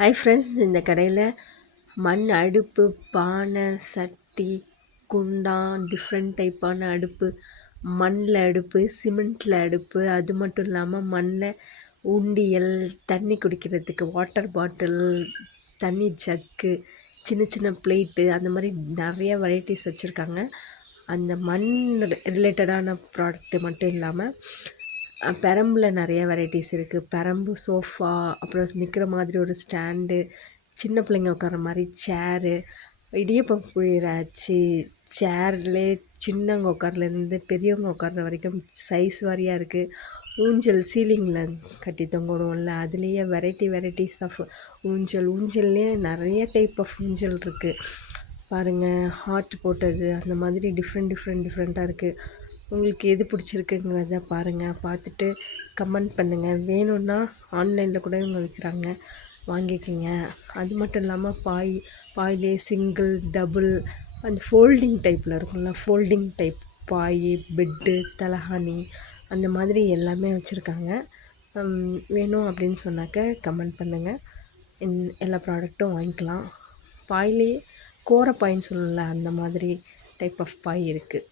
Hi friends, இந்த கடையில் மண் அடுப்பு, பானை, சட்டி, குண்டான், டிஃப்ரெண்ட் டைப்பான அடுப்பு, மண்ணில் அடுப்பு, சிமெண்ட்டில் அடுப்பு, அது மட்டும் இல்லாமல் மண்ணில் உண்டியல், தண்ணி குடிக்கிறதுக்கு வாட்டர் பாட்டில், தண்ணி ஜக்கு, சின்ன சின்ன பிளேட்டு, அந்த மாதிரி நிறைய வெரைட்டிஸ் வச்சுருக்காங்க. அந்த மண் ரிலேட்டடான ப்ராடக்ட்டு மட்டும் இல்லாமல் பெரம்பில் நிறைய வெரைட்டிஸ் இருக்குது. பெரம்பு சோஃபா, அப்புறம் நிற்கிற மாதிரி ஒரு ஸ்டாண்டு, சின்ன பிள்ளைங்க உட்கார மாதிரி சேரு, இடியப்பம் புழியிற அச்சு, சேர்லேயே சின்னவங்க உட்கார்லேருந்து பெரியவங்க உட்கார்ற வரைக்கும் சைஸ் வாரியாக இருக்குது. ஊஞ்சல் சீலிங்கில் கட்டி தொங்கிடும்ல, அதுலேயே வெரைட்டிஸ் ஆஃப் ஊஞ்சல்லையே நிறைய டைப் ஆஃப் ஊஞ்சல் இருக்குது. பாருங்கள், ஹார்ட் போட்டது, அந்த மாதிரி டிஃப்ரெண்ட்டாக இருக்குது. உங்களுக்கு எது பிடிச்சிருக்குங்கிறத பாருங்கள், பார்த்துட்டு கமெண்ட் பண்ணுங்கள். வேணும்னா ஆன்லைனில் கூட இவங்க விற்கிறாங்க, வாங்கிக்கோங்க. அது மட்டும் இல்லாமல் பாயிலே சிங்கிள், டபுள், அந்த ஃபோல்டிங் டைப்பில் இருக்கும்ல, ஃபோல்டிங் டைப் பாய், பெட்டு, தலகாணி, அந்த மாதிரி எல்லாமே வச்சுருக்காங்க. வேணும் அப்படின்னு சொன்னாக்க கமெண்ட் பண்ணுங்கள். எல்லா ப்ராடக்ட்டும் வாங்கிக்கலாம். பாயிலே கோரப்பாயின்னு சொல்லல, அந்த மாதிரி டைப் ஆஃப் பாய் இருக்குது.